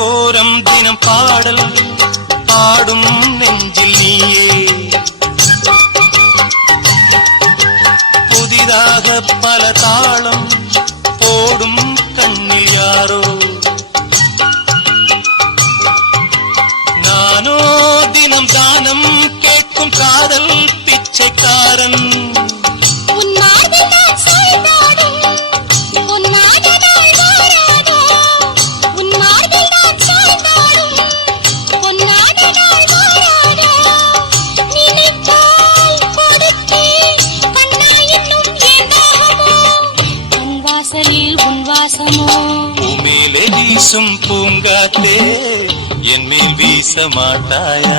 ஓரம் தினம் பாடல் பாடும் நெஞ்சில் நீயே புதிதாக பல தாளம் போடும் கண்ணில் யாரோ நானோ தினம் தானம் கேட்கும் காதல் பிச்சைக்காரன் பூமேலே வீசும் பூங்காத்தே என் மேல் வீச மாட்டாயா